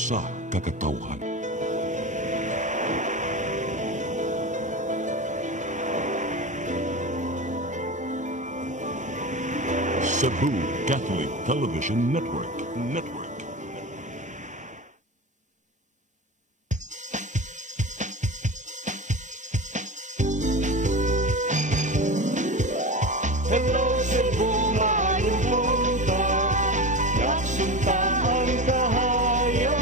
sa kakatawhan. Cebu Catholic Television Network. Hello Cebu, maayong buntag, nagsunta ang kahayag,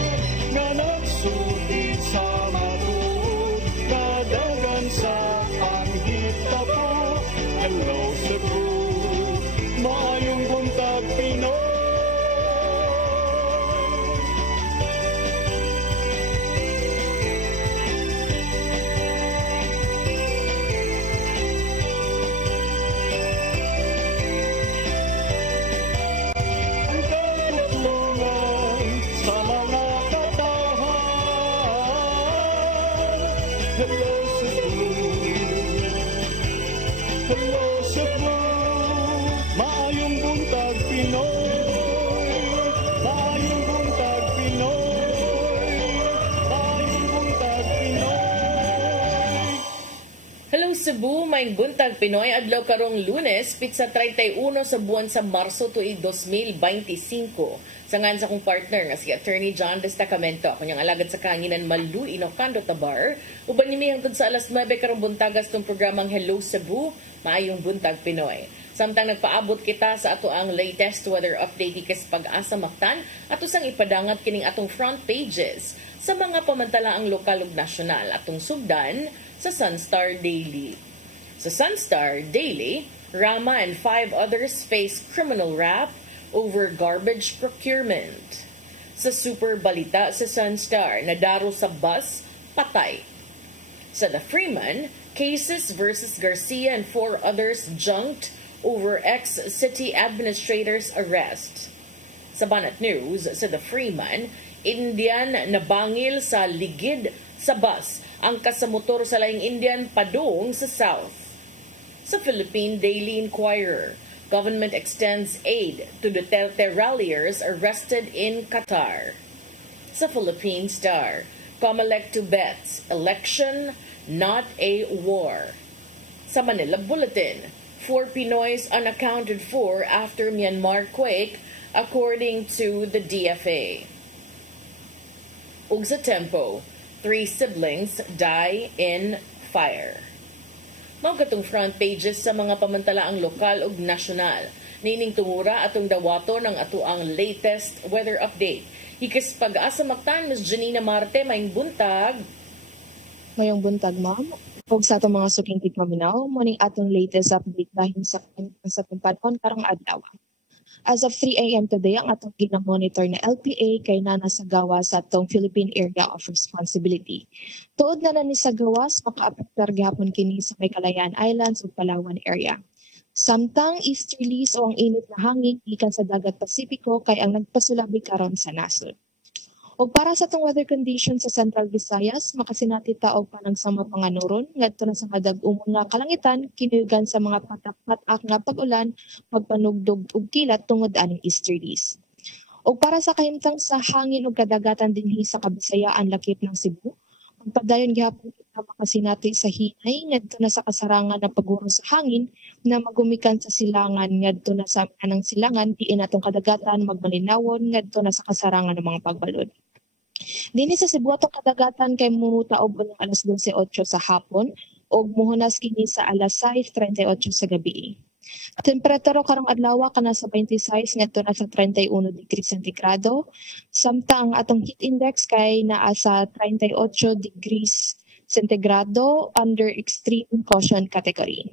nga nagsulit sa matuod, kadagan sa panghitabo. Hello Cebu, maayong buntag Pinoy. Hello Cebu, hello Cebu, maayong buntag Pinoy, maayong buntag Pinoy, maayong buntag Pinoy. Hello Cebu, maayong buntag Pinoy, adlaw karong Lunes, pitsa 31 sa buwan sa Marso tuig 2025. Sangan sa kong partner nga si Attorney John Destacamento, ako niyang alagad sa kahanginan Malu Inocando Tabar. Uban nimi hangtod sa alas 9 karong buntagas tong programang Hello Cebu, maayong buntag Pinoy. Samtang nagpaabot kita sa ato ang latest weather update ikas Pag-asa Mactan, ato sang ipadangat kining atong front pages sa mga pamantalaang lokal ug nasyonal atong sugdan sa Sunstar Daily. Sa Sunstar Daily, Rama and 5 others face criminal rap over garbage procurement. Sa Super Balita sa Sunstar, nadaro sa bus, patay. Sa The Freeman, cases versus Garcia and 4 others junked over ex-city administrator's arrest. Sa Banat News, sa The Freeman, Indian nabangil sa ligid sa bus ang kasamotor sa laing Indian padung sa South. Sa Philippine Daily Inquirer, government extends aid to Duterte ralliers arrested in Qatar. Sa Philippine Star, COMELEC to bets, election, not a war. Sa Manila Bulletin, 4 Pinoys unaccounted for after Myanmar quake, according to the DFA. Ug sa Tempo, 3 siblings die in fire. Mao katong front pages sa mga pamantalaang lokal ug nasyonal. Nining tungura atong dawaton ang ato ang latest weather update. Ikas Pag-asa Mactan, Ms. Janina Marte, maayong buntag. Mayong buntag, ma'am. Ug sa atong mga suking tigmaminaw, muning atong latest update bahin sa panahon karong adlaw. As of 3 a.m. today, ang atong ginamonitor na LPA kay nasa gawas sa atong Philippine Area of Responsibility. Tuod na ni sa gawas, makaapektar gihapon kini sa may Kalayaan Islands ug Palawan area. Samtang easterlies o ang init na hangin gikan sa dagat Pasipiko kay ang nagpasulabi karon sa nasod. Og para sa atong weather conditions sa Central Visayas, makasinati taog pa ng sama panganuron ngadto na sa kadag-umon nga kalangitan kinugan sa mga patak-patak nga pag-ulan, pagpanugdog ug kilat tungod aning easterlies. Og para sa kahimtang sa hangin ug kadagatan dinhi sa Kabisayaan lakip ng Cebu, magpadayon gihapon kita makasinati sa hinay ngadto na sa kasarangan na paguro sa hangin na magumikan sa silangan ngadto na sa anang silangan diin atong kadagatan magmalinawon ngadto na sa kasarangan ng mga pagbalod. Dinhi sa Cebu atong kadagatan kay mumutaob ng alas 12:08 sa hapon ug muhunas kini sa alas 6:38 sa gabi. Temperatura karong adlaw kana sa 26 ngadto na sa 31 degrees sentigrado, samtang atong heat index kay naa sa 38 degrees sentigrado under extreme caution category.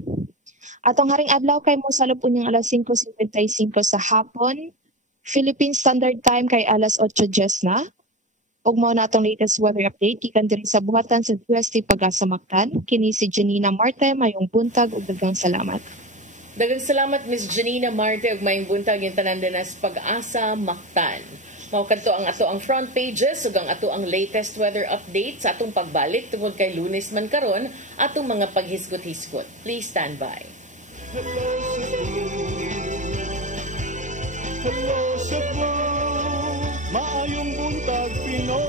Atong haring adlaw kay mosalop unyang alas 5:55 sa hapon, Philippine Standard Time kay alas 8:10 na. Ug mao na atong latest weather update gikan diri sa buhatan sa UST Pag-asa Mactan. Kini si Janina Marte, mayong buntag ug daghang salamat. Daghang salamat Ms. Janina Marte ug mayong buntag yung tanan dinas Pag-asa Mactan. Mao kadto ang ato ang front pages ug ang ato ang latest weather update sa atong pagbalik tungod kay Lunes man karon atong mga paghisgot-hisgot. Please stand by. Hello Cebu, maayong buntag Pinoy.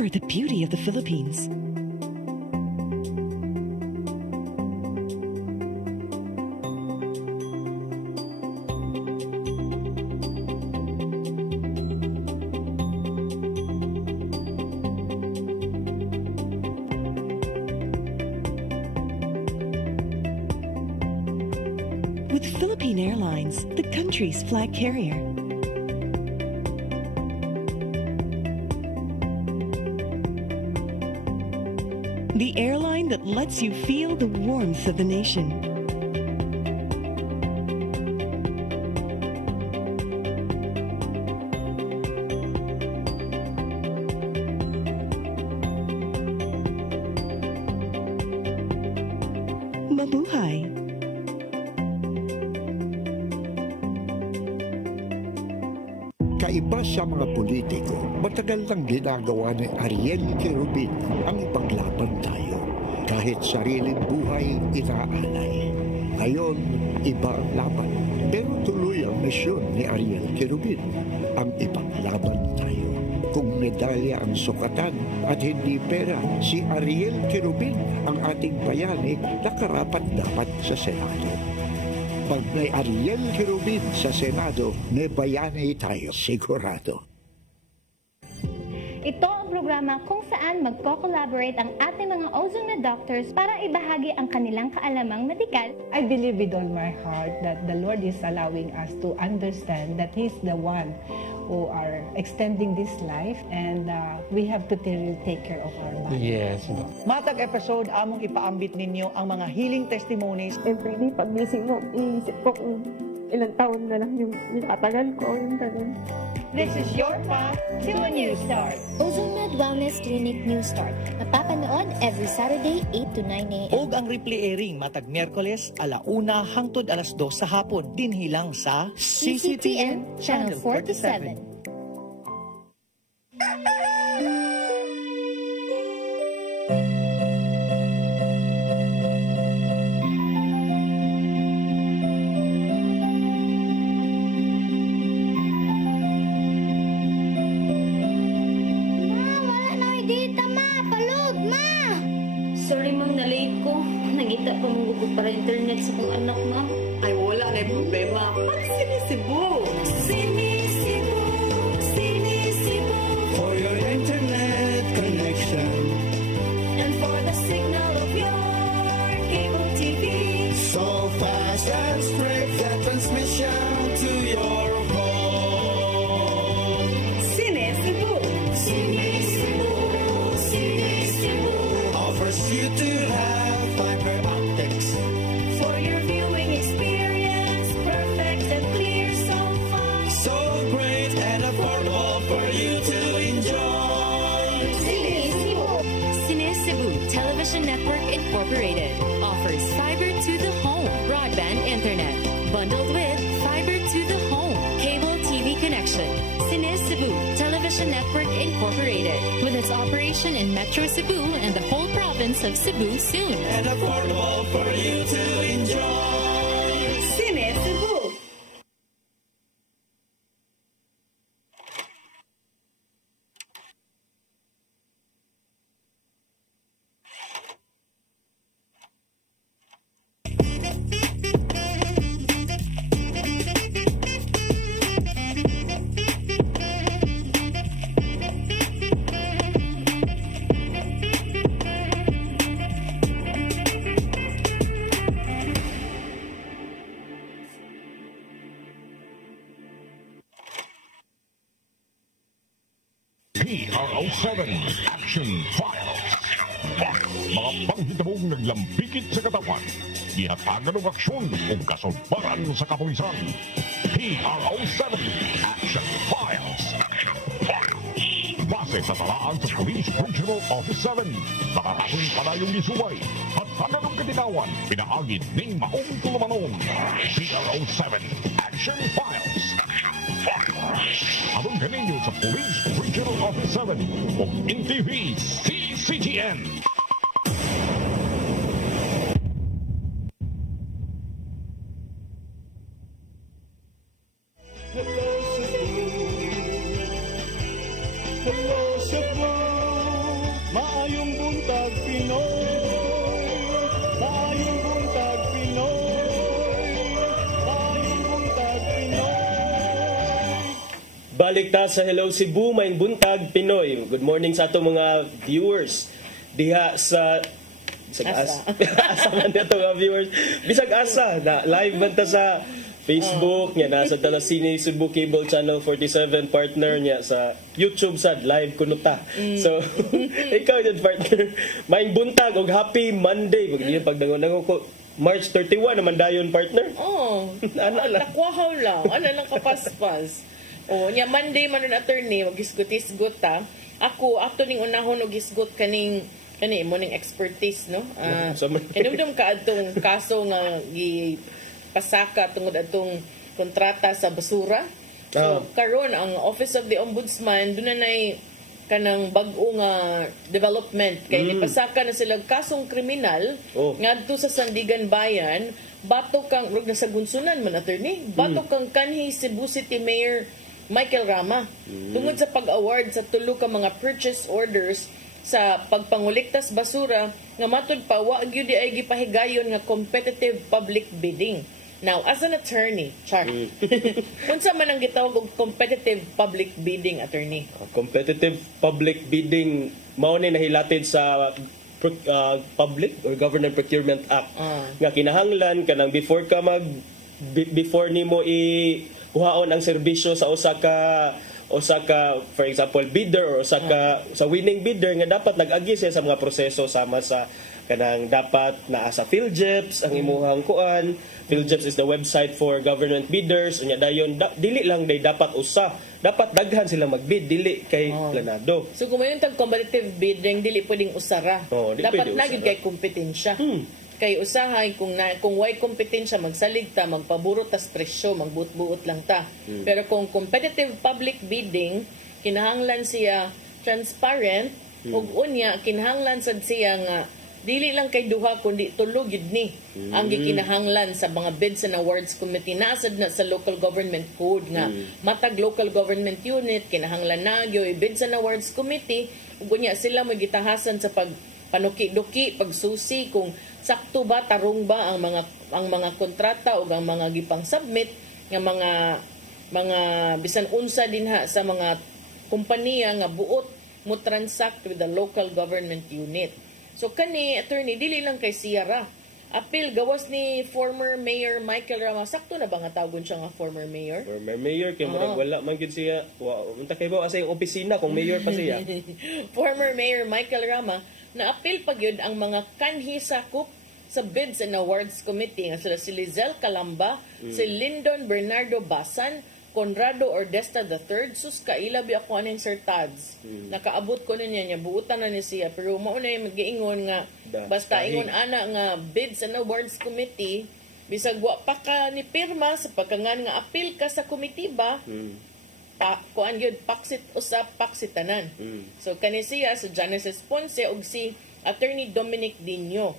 discover the beauty of the Philippines. With Philippine Airlines, the country's flag carrier. The airline that lets you feel the warmth of the nation. Mabuhay! Kaiba sa mga politiko, matagal nang ginagawa ni Ariel Querubin ang ipaglaban tayo. Kahit sariling buhay inaalay. Ngayon, iba ang laban. Pero tuloy ang misyon ni Ariel Querubin, ang ipaglaban tayo. Kung medalya ang sukatan at hindi pera, si Ariel Querubin ang ating bayani na karapat-dapat sa Senado. Pag may Ariel Querubin sa Senado, may bayani tayo sigurado. Ito ang programa kung saan magko-collaborate ang ating mga ozone na doctors para ibahagi ang kanilang kaalamang medikal. I believe with all my heart that the Lord is allowing us to understand that He's the one who are extending this life and we have to take care of our body. Yes. Matag episode, among ipaambit ninyo ang mga healing testimonies. Everyday, pag gising mo, iisip ko kung ilang taon na lang yung itatagal ko, yung ganun. This is your path to a new start. Ozone Med Wellness Clinic New Start. Mapapanood every Saturday, 8 to 9 a.m. Og ang replay airing matag Miyerkules, 1:00 hangtod 2:00 sa hapon. Dinhilang sa CCTN Channel 47. Sorry ma'am, na-late ko. Nagita pa mong gusto para internet sa kong anak ma'am. Ay wala na yung problema. Pag sinisibo. Sinisibo, sinisibo. For your internet connection. And for the signal of your cable TV. So fast and straight the transmission to your home. Sinisibo. Sinisibo, sinisibo. Offers you to have fiber optics. For your viewing experience, perfect and clear so far. So great and affordable for you to enjoy. Sinisibo. Sinisibo Television Network Incorporated offers fiber to the home broadband internet bundled with fiber to the home cable TV connection. Sinisibo Television Network Incorporated with its operation in Metro Cebu and the whole province of Cebu soon. And affordable for you to enjoy. Sinisibo. PRO7 Action Files. Mga panghitabong naglambikit sa katawan. Ihatagan ng aksyon o kasulbaran sa kapulisan. PRO7 Action Files. Base sa talaan sa Police Regional Office 7. Nakatakoy panayong gisubay at tagan ng katigawan. Pinaagid ng maong tulumanon. PRO7 Action Files. Abang kaninyo sa Police Regional Office 7 o NTV CCTN. Hello, Cebu. Hello, Cebu. Balik ta sa Hello Cebu, maing buntag Pinoy. Good morning sa atong mga viewers diha sa asa man na mga viewers. Bisag asa na live man ta sa Facebook nya, nasa Talasini Cebu Cable Channel 47 partner niya sa YouTube sad live kuno ta. So ikaw yun partner, maing buntag og happy Monday pagdangon ko March 31 naman dayon partner. Nakwahaw lang. Lang kapaspas. Nya Monday man nun attorney, mag-isgot-isgot ta. Ako, ato ning unahon og isgot kani mo ning expertise, no? Kinumdum ka atong kaso nga pasaka tungod atong kontrata sa basura. So, karon ang Office of the Ombudsman, doon na kanang bag-o nga development. Kaya pasaka na sila kasong kriminal ngadto sa Sandigan Bayan, batok kang rog na sa gunsunan man attorney, batok kang kanhi Cebu City Mayor Michael Rama tungod sa pag-award sa tulo ka mga purchase orders sa pagpanguliktas basura nga matud pa wa gyud ay gipahigayon nga competitive public bidding. Now, as an attorney, unsa man ang gitawag og competitive public bidding, attorney? Competitive public bidding mao ni nahilatid sa Public or Government Procurement Act nga kinahanglan kanang before nimo kuhaon ang serbisyo sa usa ka for example bidder or sa winning bidder nga dapat nag-agi siya sa mga proseso sama sa kanang dapat naa sa PhilJeps ang imuhang kuan. PhilJeps is the website for government bidders. Unya dayon dili lang dapat dapat daghan sila magbid dili kay planado. So kung mayon tag competitive bidding dili pwedeng usara. Dapat na gyud kay kompetensya. Kay usahay kung way kompetensya magsalig ta, magpaburot tas presyo, magbuot-buot lang ta. Pero kung competitive public bidding, kinahanglan siya transparent ug unya kinahanglan sad siya nga dili lang kay duha kundi tulo gyud ni ang gikinahanglan sa mga bids and awards committee nasad na sa local government code nga matag local government unit kinahanglan na gyud bids and awards committee ug unya sila mo gitahasan sa panuki-duki pagsusi kung sakto ba tarong ba ang mga kontrata o ang mga gipang submit nga mga bisan unsa dinha sa mga kompanya nga buot mo transact with the local government unit. So kani attorney dili lang kay Sierra apil gawas ni former Mayor Michael Rama. Sakto na ba nga tawgon siya nga former mayor? Former mayor kay murag wala man gid siya. Unta kay ba sa opisina kung mayor pa siya. Former Mayor Michael Rama na apil pa gyud ang mga kanhi sakop sa Bids and Awards Committee nga sila si Lizelle Calamba, si Lyndon Bernardo Basan, Conrado Ordesta III, sus kailabi ako aning Sir Tads. Nakaabot ko na niya buutan na ni siya pero mao na yung mag-iingon nga basta ingon ana nga Bids and Awards Committee bisag wa pa ka ni pirma sa pagkangan nga apil ka sa committee ba kuan gyud paksit usap paksitanan. So kani siya sa Genesis Ponce ug si Attorney Dominic Dino.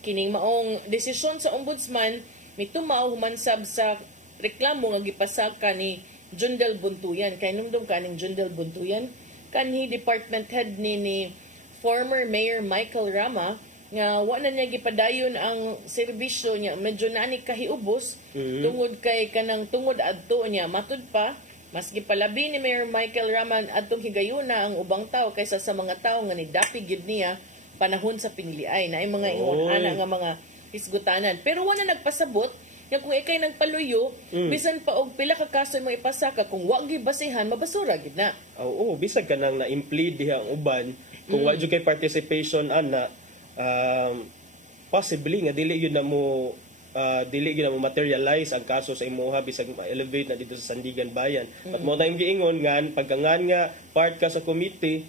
Kining maong desisyon sa ombudsman mitumaw humansab sa reklamo nga gipasaka ni Jundel Buntuyan. Kay numdum kaning Jundel Buntuyan kanhi department head ni former Mayor Michael Rama nga wa na niya gipadayon ang serbisyo niya medyo nani kahiubos tungod kay kanang tungod adto niya matud pa mas gipalabi ni Mayor Michael Rama adtong higayuna ang ubang tao kaysa sa mga tao nga nidapi gid niya panahon sa piniliay na ay mga ingon ana nga mga isgutanan pero wala nagpasabot nga kung ikay nagpaluyo bisan pa og pila ka kaso mo ipasaka kung wa gyud basihan mabasura gid na. Oo, bisag ka nang na-implead diha ang uban kung wa gyud kay participation ana possibly nga dili gyud na mo materialize ang kaso sa imuha bisag ma-elevate na dito sa Sandigan Bayan. At mo tayong giingon nga pagkangan nga part ka sa committee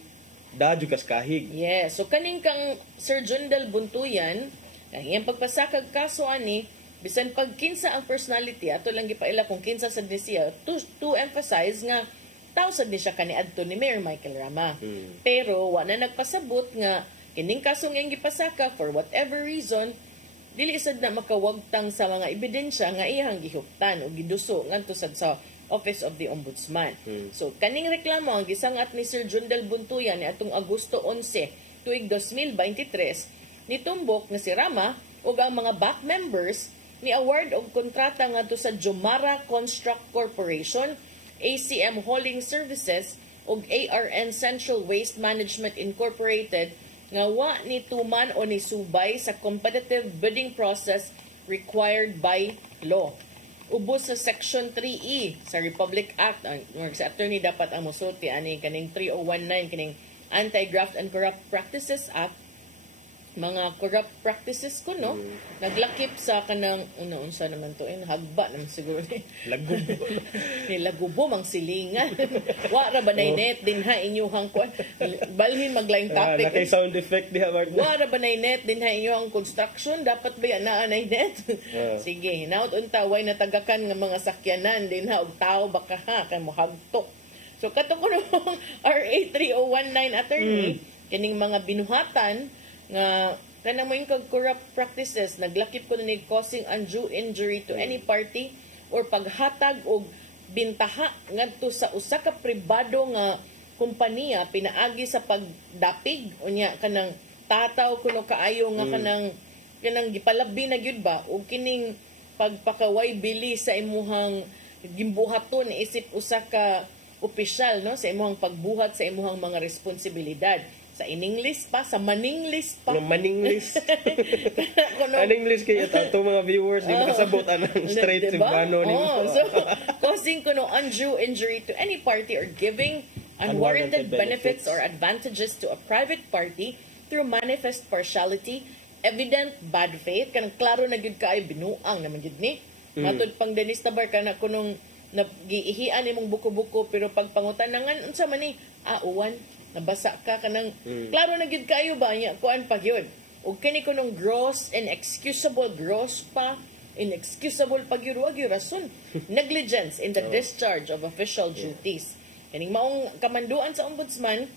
dadyo kas kahig. Yes, so kaning kang Sir Jundel Buntuyan, ang pagpasakag kaso ani bisan pag kinsa ang personality ato lang gipaila kung kinsa sad ni siya to emphasize nga tao sad ni siya kaniadto ni Mayor Michael Rama. Pero wa na nagpasabot nga kining kaso nga gipasaka for whatever reason dili sad na makawagtang sa mga ebidensya nga iyang gihuptan o giduso ngadto sad sa Office of the Ombudsman. So kaning reklamo ang gisangat ni Sir Jundel Buntuyan ni atong Agosto 11 tuig 2023 nitumbok na si Rama ug ang mga back members ni award og kontrata ngadto sa Jomara Construct Corporation ACM Hauling Services ug ARN Central Waste Management Incorporated nga wa ni tuman o ni subay sa competitive bidding process required by law. Ubos sa Section 3E sa Republic Act, sa attorney dapat ang musulti ani kaning 3019 kining Anti-Graft and Corrupt Practices Act, mga corrupt practices ko, no? Naglakip sa kanang, unsa naman to, hagba naman siguro ni. Lagubo. Ni lagubo, mang silingan. Wara ba na net din ha inyuhang kuan? Balhin maglaing topic. Nakay sound effect diha, Martin. Wara ba na net din ha inyuhang construction? Dapat ba yan na net? Sige, hinaut unta, way natagakan nga mga sakyanan din ha, og tao baka ha, kay mo hagtok. So, katong ko nung RA 3019 attorney, kining mga binuhatan, nga kanang mo yung corrupt practices naglakip ko na ni causing undue injury to any party or paghatag og bintaha ngadto sa usa ka pribado nga kompanya pinaagi sa pagdapig unya kanang tataw kuno kaayo nga kanang gipalabi na gyud ba og kining pagpakaway bili sa imuhang gimbuhaton isip usa ka opisyal, no, sa imuhang pagbuhat sa imuhang mga responsibilidad. Sa ininglis pa, sa maninglis pa. Maninglis. Maninglis kayo ito mga viewers, di makasabot anang straight diba? Simbano. So, causing kuno undue injury to any party or giving unwarranted benefits or advantages to a private party through manifest partiality, evident bad faith, kanang klaro na gyud kaay binuang naman gyud ni. Matod pang Dennis Tabar kana kunong nagiihian imong buko-buko pero pagpangutanangan unsa man ni uwan nabasa ka kanang klaro na gyud kayo ba nya kuan pa gyud ug kini kunong gross inexcusable pag gyud wa gyud rason negligence in the discharge of official duties. Kaning maong kamanduan sa ombudsman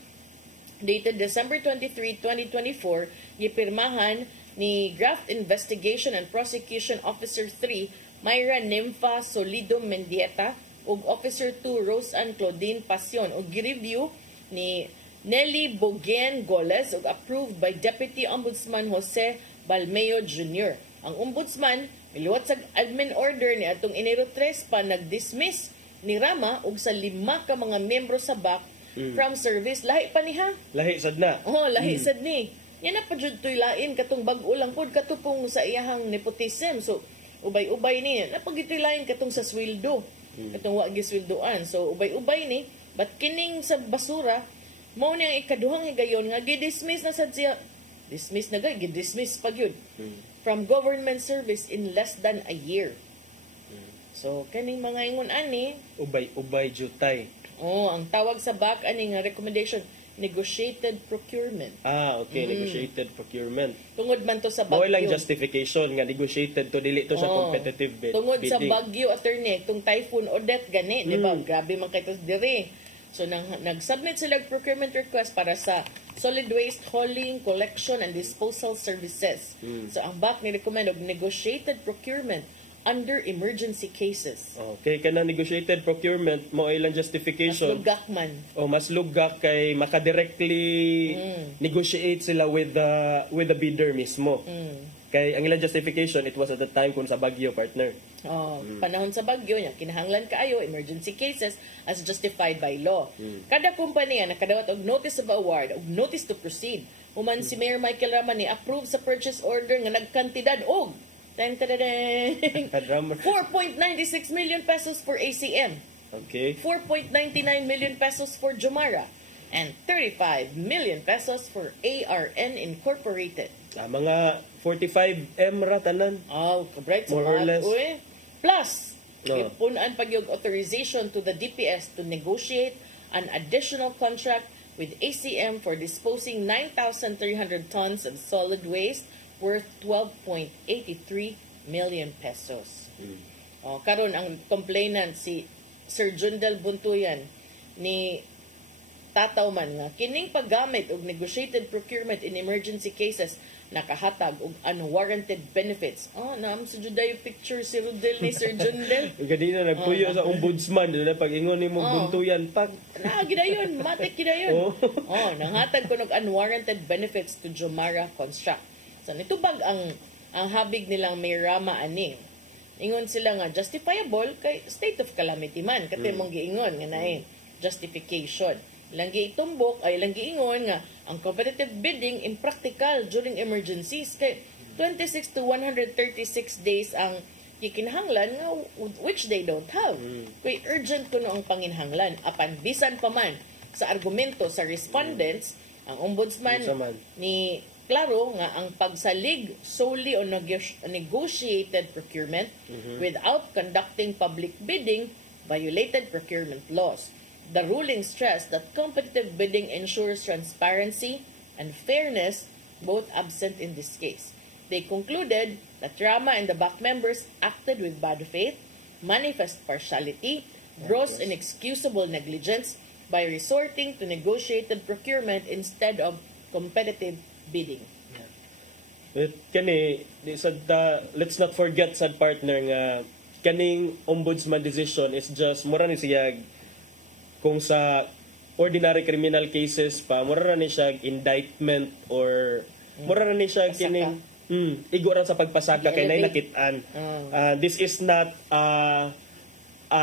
dated December 23, 2024 gipirmahan ni Graft Investigation and Prosecution Officer 3 Myra Nympha Solido Mendieta ug Officer 2 Rose Ann Claudine Pasion ug gi-review ni Nelly Bogen Goles ug approved by Deputy Ombudsman Jose Balmeo Jr. Ang ombudsman miluwat sa admin order ni atong Enero 3 pa nag-dismiss ni Rama ug sa 5 ka mga miyembro sa BAC from service. Lahi pa niha. Lahi sad na. Lahi sad ni. Yan na pa jud tuy lain katong bag-o lang pod katupong sa iyahang nepotism. So ubay-ubay ni napagitoy lain katong sa sweldo. Katong wa gisweldoan. So ubay-ubay ni but kining sa basura mao ni ang ikaduhang higayon nga gi-dismiss na sad siya. Dismiss na gay, gi-dismiss pa gyud. From government service in less than a year. So kaning mga ingon ani ubay-ubay jutay. Ang tawag sa BAC ani nga recommendation negotiated procurement. Okay, negotiated procurement. Tungod man to sa Bagyo. Mo lang justification nga negotiated to dili to sa competitive bidding. Tungod sa Bagyo attorney, tung Typhoon Odette gani, di ba? Grabe man kay tos dire. So nag-submit sila procurement request para sa solid waste hauling, collection and disposal services. So ang BAC ni recommend og negotiated procurement under emergency cases. Okay, kana negotiated procurement mo ilang justification. Mas lugak man. Mas lugak kay maka-directly negotiate sila with the bidder mismo. Kay ang ilang justification it was at the time kun sa Bagyo partner. Panahon sa Bagyo nya kinahanglan kaayo emergency cases as justified by law. Kada kumpanya nakadawat og notice of award og notice to proceed. Human si Mayor Michael Rama ni approve sa purchase order nga nagkantidad og 4.96 million pesos for ACM. Okay. 4.99 million pesos for Jomara and 35 million pesos for ARN Incorporated. Mga 45M ra tanan. Bright more or less. Plus, ipunan pag yung authorization to the DPS to negotiate an additional contract with ACM for disposing 9,300 tons of solid waste worth 12.83 million pesos. Karon ang complainant si Sir Jundel Buntuyan ni tataw man nga kining paggamit og negotiated procurement in emergency cases nakahatag og unwarranted benefits. Naam sa juday picture si Rudel ni Sir Jundel. Ganina nagpuyo sa ombudsman na pag-ingon nimo Buntuyan pag gidayon, matik gidayon. Nanghatag ko og unwarranted benefits to Jomara Construct. So nitubag ang habig nilang may Rama ani ingon sila nga justifiable kay state of calamity man katay mong giingon nga naay justification. Ilang giitumbok ay ilang giingon nga ang competitive bidding impractical during emergencies kay 26 to 136 days ang kikinahanglan nga which they don't have. Kay urgent kuno ang panginhanglan apan bisan pa man sa argumento sa respondents ang ombudsman ni klaro nga ang pagsalig solely on negotiated procurement without conducting public bidding violated procurement laws. The ruling stressed that competitive bidding ensures transparency and fairness, both absent in this case. They concluded that Rama and the BAC members acted with bad faith, manifest partiality, gross inexcusable negligence by resorting to negotiated procurement instead of competitive bidding. Kani, let's not forget sa partner nga kaning ombudsman decision is just mura ni siya kung sa ordinary criminal cases pa mura ni siya indictment or mura ni siya kining igora sa pagpasaka kay nay nakitaan. This is not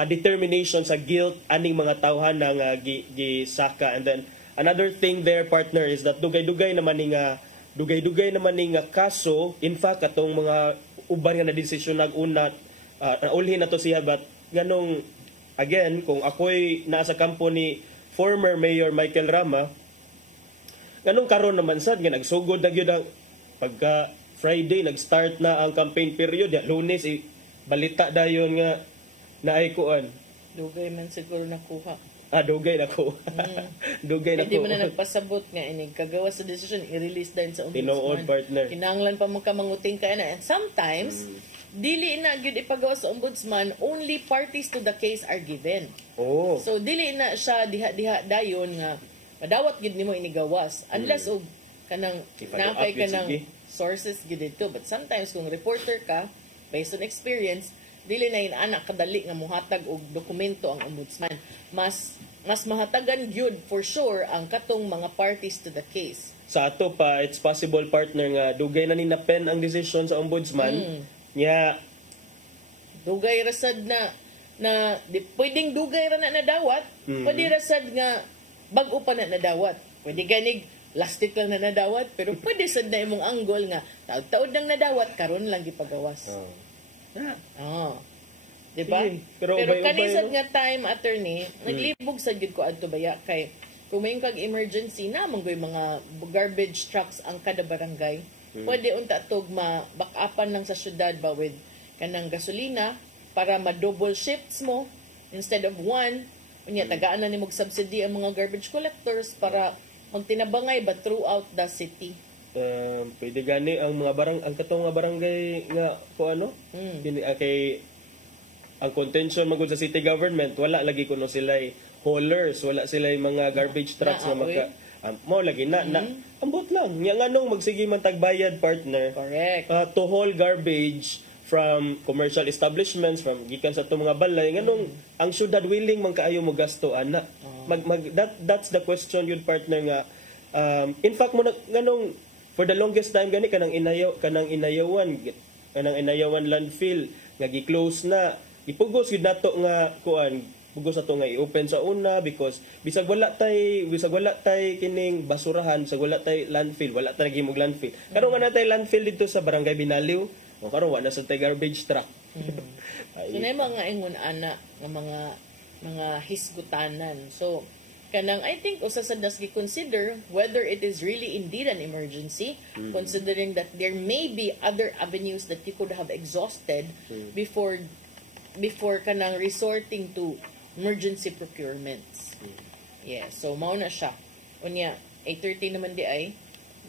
determination sa guilt aning mga tawhan nga gisaka. And then another thing there partner is that dugay-dugay naman ni nga kaso. In fact atong mga uban nga na desisyon nag-una ulhin na to siya but ganong again kung ako'y nasa kampo ni former Mayor Michael Rama ganong karon naman sad nga nagsugod na gyud ang pagka Friday nag-start na ang campaign period ya Lunes balita dayon nga naay kuan dugay man siguro nakuha dugay na ko. Dugay na ko. Hindi mo na nagpasabot nga inig kagawa sa decision i-release din sa ombudsman. Tinuod partner. Kinahanglan pa mo ka manguting ka na. And sometimes dili na gyud ipagawa sa ombudsman, only parties to the case are given. Oh. So dili na siya diha dayon nga madawat gyud nimo inigawas unless og kanang nakay ka ng sources gyud dito. But sometimes kung reporter ka based on experience dili na inaanak kadali nga muhatag og dokumento ang ombudsman. Mas mahatagan gyud for sure ang katong mga parties to the case. Sa ato pa it's possible partner nga dugay na ni pen ang decision sa ombudsman. Nya dugay rasad na pwedeng dugay ra na nadawat, pwede rasad nga bag-o pa na nadawat. Pwede ganig lastik lang na nadawat pero pwede sad na imong angle nga taud-taud nang nadawat karon lang gipagawas. Diba? Pero kanisad nga time attorney, naglibog sa gid ko adto baya kay kung may kag emergency namang goy mga garbage trucks ang kada barangay. Pwede unta tog ma-backupan lang sa syudad ba with kanang gasolina para ma-double shifts mo instead of one. Unya tagaan na nimo subsidy ang mga garbage collectors para magtinabangay ba throughout the city. Pwede gani ang mga ang katong mga barangay nga ko ano kay ang contention magud sa city government wala lagi kuno sila haulers, wala sila mga garbage trucks nga maka mo lagi na ambot lang nya nganong magsige man tagbayad partner. Correct. To haul garbage from commercial establishments from gikan sa to mga balay nganong ang syudad willing man kaayo mo gasto ana that's the question yun partner nga in fact mo nganong for the longest time gani kanang inayawan landfill nga gi-close na ipugos gid nato nga kuan pugos ato nga i-open sa una because bisag wala tay kining basurahan bisag wala tay landfill wala tay gimog landfill karon nga natay landfill dito sa barangay Binaliw o karon wala sa tay garbage truck. So na mga ingon ana nga mga hisgutanan. So kanang I think usa sa das gi-consider whether it is really indeed an emergency considering that there may be other avenues that you could have exhausted before kanang resorting to emergency procurements. Yeah, so mao na siya. Unya 8:30 naman di ay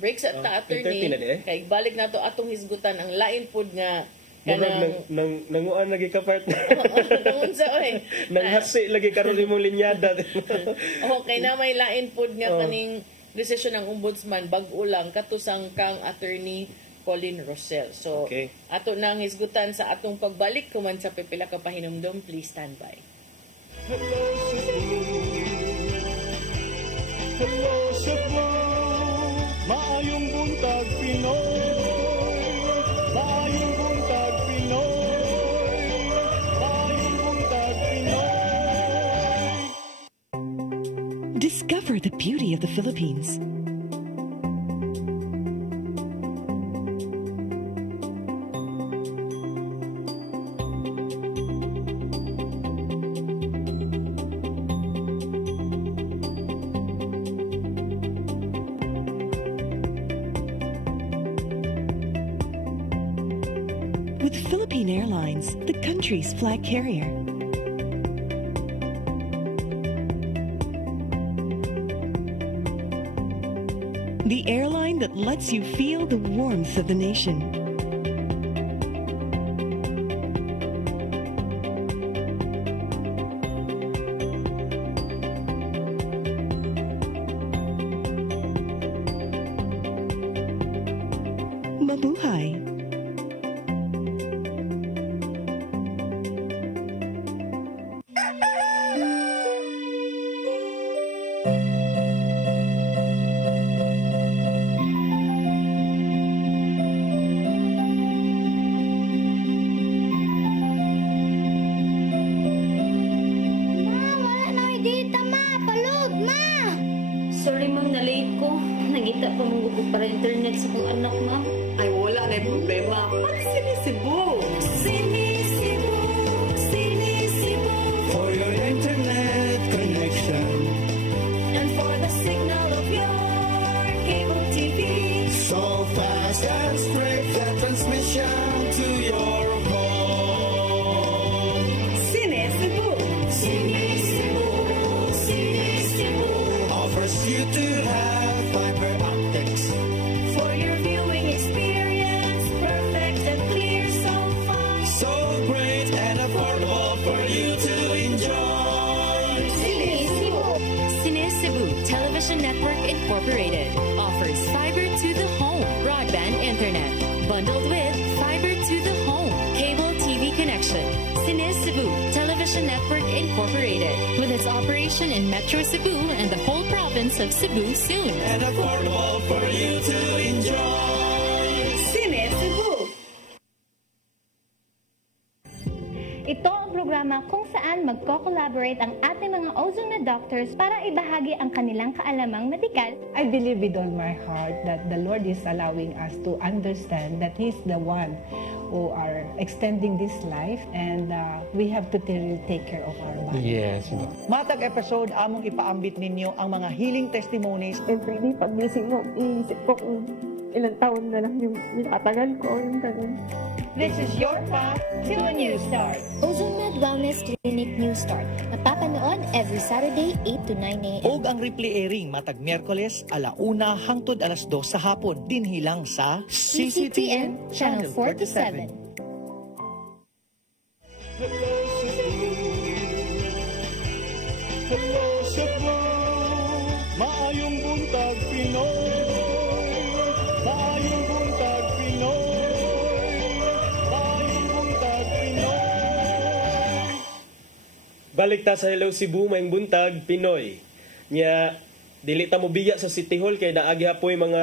break sa ta attorney kay balik nato atong hisgutan ang lain pod nga kanang nanguan lagi ka partner. Unsa oy? Nanghasi lagi karon imong linyada. Okay na may lain pod nga kaning desisyon ng ombudsman bag-o lang katusang kang attorney Colin Rosell. So ato nang hisgutan sa atong pagbalik kuman sa pipila ka pahinumdom. Please stand by. Hello Cebu, maayong buntag Pinoy, maayong buntag Pinoy, the beauty of the Philippines. With Philippine Airlines, the country's flag carrier. The airline that lets you feel the warmth of the nation. Mabuhay! Sorry ma'am, na-late ko. Nagita pa mong gusto para internet sa kong anak ma'am. Ay, wala na yung problema. Pag-sinisibo! Sinisibo, sinisibo. For your internet connection. And for the signal of your cable TV. So fast and straight the transmission to your home. Sinisibo! Sinisibo, sinisibo. Offers you to have fiber optics. For your viewing experience, perfect and clear so far. So great and affordable for you to enjoy. Sinisibo. Cine Cebu Television Network Incorporated offers fiber to the home broadband internet bundled with fiber to the home cable TV connection. Cine Cebu Television Network Incorporated with its operation in Metro Cebu and the whole province of Cebu soon. And affordable for you to enjoy. Sinisibo! Ito ang programa kung saan magko-collaborate ang ating mga ozone na doctors para ibahagi ang kanilang kaalamang medikal. I believe with all my heart that the Lord is allowing us to understand that He's the one who are extending this life, and we have to take care of our body. Yes. Matag episode, among ipaambit ninyo ang mga healing testimonies. Everyday, pagising mo, iisip ko kung ilang taon na lang yung nakatagal ko, yung ganun. This is your path to a new start. Ozone Med Wellness Clinic New Start. Napapanood every Saturday, 8 to 9 a.m. Og ang replay airing matag Miyerkules, 1:00 hangtod 2:00 sa hapon. Dinhilang sa CCTN Channel 47. Hello Cebu, maayong buntag Pinoy. Maayong buntag Pinoy. Maayong buntag Pinoy. Balik ta sa Hello Cebu, maayong buntag Pinoy. Nya dili ta mo biya sa City Hall kay naagi hapoy mga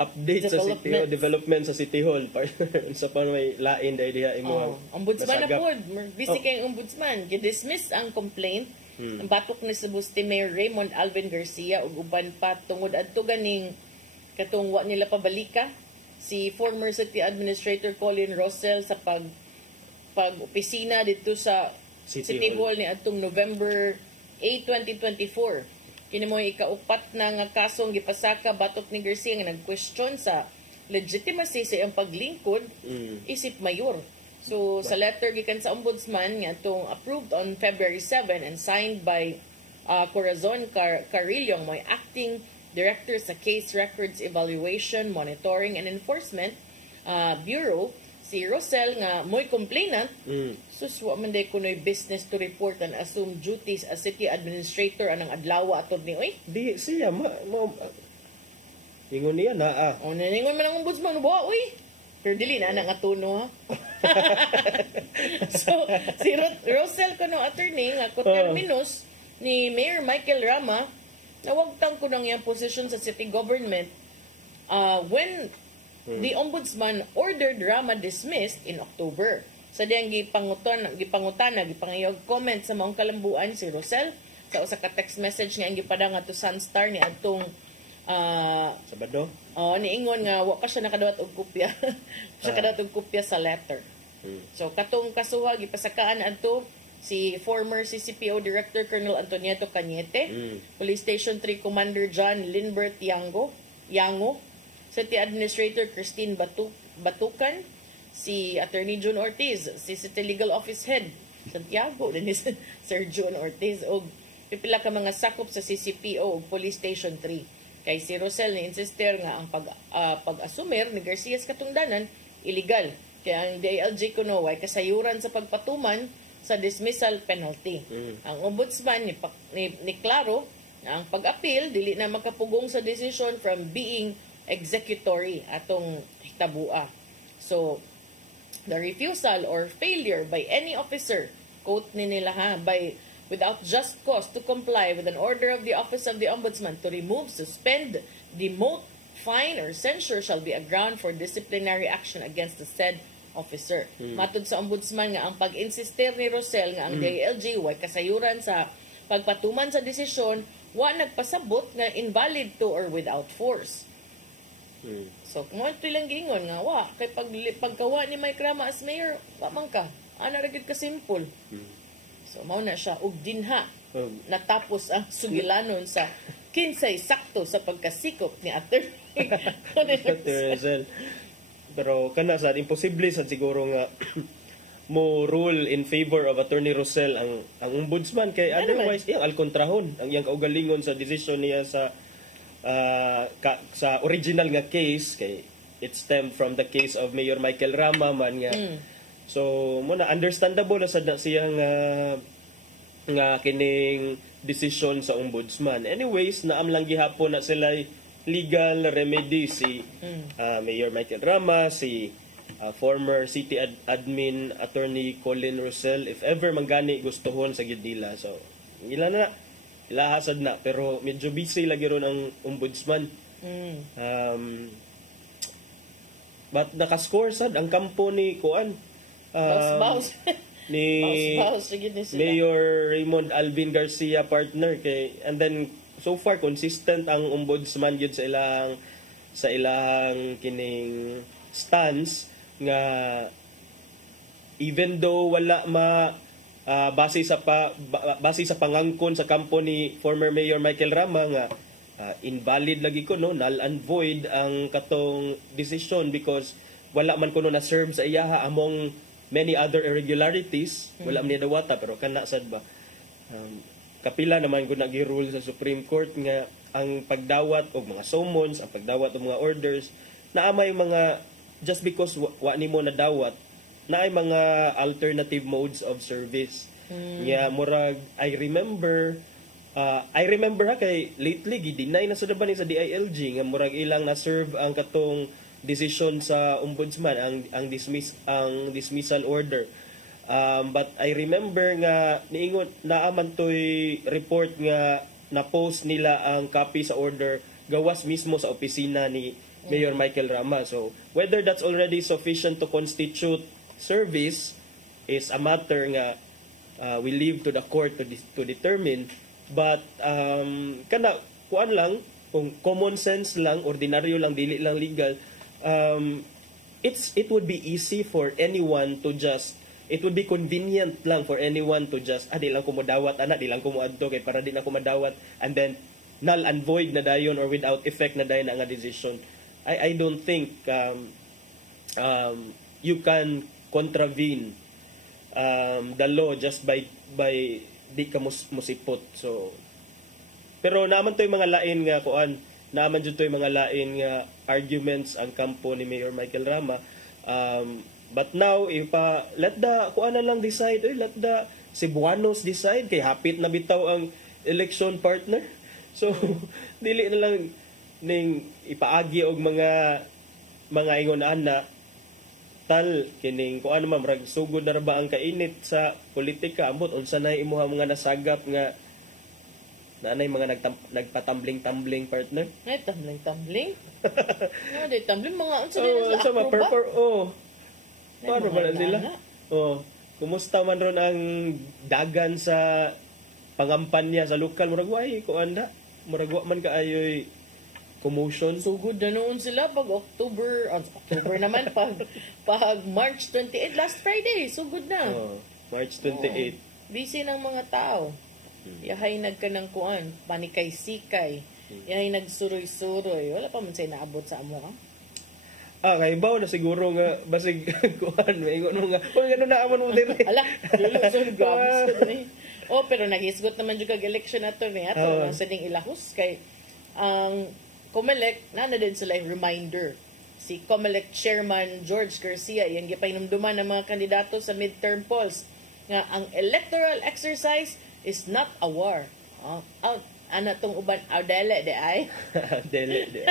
update sa City Hall, development sa City Hall. Partner sa pan may lain dai diha imo. Ombudsman na pod, busy kay ombudsman, gi-dismiss ang complaint. Ang batok ni Cebu City Mayor Raymond Alvin Garcia ug uban pa tungod adto ganing katong wa nila pabalika si former City Administrator Colin Rossell sa pag-opisina dito sa City Hall ni adtong November 8, 2024. Kini mo ikaupat na nga kasong gipasaka batok ni Garcia nga nag-question sa legitimacy sa iyang paglingkod isip mayor. So sa letter gikan sa ombudsman nga itong approved on February 7 and signed by Corazon Carrillo, may acting director sa Case Records Evaluation, Monitoring and Enforcement Bureau, si Rossell nga mo'y complainant, suswa man day kuno'y business to report and assume duties as city administrator anang adlawa atod ni oy. Di siya ingon niya na O naningon man ang ombudsman wa oy. Pero dili na nga tuno ha. So si Rossell kuno attorney nga coterminus ni Mayor Michael Rama nawagtang ko nang iyang position sa city government when the ombudsman ordered Rama dismissed in October. Sa diyang gipangayog comment sa maong kalambuan si Rossell sa usa ka text message nga ang gipadang nga to Sunstar ni adtong Sabado. Niingon nga wa pa siya nakadawat og kopya. Siya kadawat og kopya sa letter. So katong kasuha gipasakaan adto si former CCPO Director Colonel Antonieto Cañete, Police Station 3 Commander John Lindbert Yango, City Administrator Christine Batukan, si Attorney June Ortiz, si City Legal Office Head Santiago, din Sir June Ortiz, o pipila ka mga sakop sa CCPO o Police Station 3. Kay si Rosel ni insister nga ang pag-assumer ni Garcia sa katungdanan illegal. Kaya ang DILG kuno way kasayuran sa pagpatuman sa dismissal penalty. Ang ombudsman ni klaro na ang pag-appeal dili na makapugong sa decision from being executory atong hitabua. So the refusal or failure by any officer, quote ni nila without just cause to comply with an order of the Office of the Ombudsman to remove, suspend, demote, fine, or censure shall be a ground for disciplinary action against the said officer. Matud sa Ombudsman nga ang pag-insister ni Rosel nga ang DILG way kasayuran sa pagpatuman sa desisyon wa nagpasabot nga invalid to or without force. So, kung ito lang gingon nga, kay pagkawa ni Mike Rama as mayor, man ka. Ana ra gid ka simple. So, mao na siya og dinha. Natapos ang sugilanon sa kinsay sakto sa pagkasikop ni Attorney Rosel. Pero kana sad imposible sad siguro nga mo rule in favor of Attorney Rosel ang ombudsman kay otherwise iyang alkontrahon ang iyang kaugalingon sa decision niya sa sa original nga case kay it stemmed from the case of Mayor Michael Rama man nga so muna understandable na sad na siya nga kining decision sa ombudsman. Anyways naam lang gihapon na sila legal remedy si Mayor Michael Rama, si former city admin Attorney Colin Rosel if ever manggani gustuhon sa gid nila. So ila na ilahasad na pero medyo busy lagi ron ang ombudsman. But nakascore sad ang kampo ni Kuan ni Mayor Raymond Alvin Garcia partner kay and then so far consistent ang ombudsman gyud sa ilang kining stance nga even though wala base sa pangangkon sa kampo ni former Mayor Michael Rama nga invalid lagi ko null and void ang katong decision because wala man kuno na serve sa iyaha among many other irregularities wala man niya dawata pero kana sad ba kapila naman gud nagi-rule sa Supreme Court nga ang pagdawat og mga summons ang pagdawat og mga orders naa may mga just because wa nimo nadawat naay mga alternative modes of service. Murag I remember kay lately gidinay na sa daban sa DILG nga murag ilang na serve ang katong decision sa ombudsman ang dismissal order. But I remember nga niingon naaman toy report nga na-post nila ang copy sa order gawas mismo sa opisina ni Mayor Michael Rama. So whether that's already sufficient to constitute service is a matter nga we leave to the court to determine but kana kuan lang kung common sense lang ordinaryo lang dili lang legal it would be easy for anyone to just it would be convenient lang for anyone to just di lang ko modawat di lang ko moadto kay para di na ko madawat and then null and void na dayon or without effect na dayon nga decision. I don't think you can contravene the law just by di ka musipot. So pero naaman toy mga lain nga kuan naaman jud toy mga lain nga arguments ang kampo ni Mayor Michael Rama. But now if let the kuan na lang decide let the Cebuanos decide kay hapit na bitaw ang election partner. So dili na lang ning ipaagi og mga ingon na tal kining kuan man murag sugod na ra ba ang kainit sa politika ambot unsa nay imuha mga nasagap nga nanay mga nagpatambling partner ay tumbling di tumbling mga unsa paano ba nila kumusta man ron ang dagan sa pangampanya sa lokal murag way ko anda. Murag wa man kaayoy commotion. So good na noon sila pag October naman pag March 28 last Friday. So good na. March 28. Busy ng mga tao. Yahay nagkanang kuan, panikay-sikay. Yahay nagsuroy-suroy. Wala pa man say naabot sa amo ka. Kay baw na siguro nga basig kuan maingon mo nga. Kung gano na amon mo dire. Ala, lulusod grabe ni. Pero naghisgot naman jud kag election ato ni ato sa ding ilahos kay ang COMELEC na din sila yung reminder. Si COMELEC Chairman George Garcia, yung gipainumduman ng mga kandidato sa midterm polls nga ang electoral exercise is not a war. Ana tong uban dele de ay. Dele de.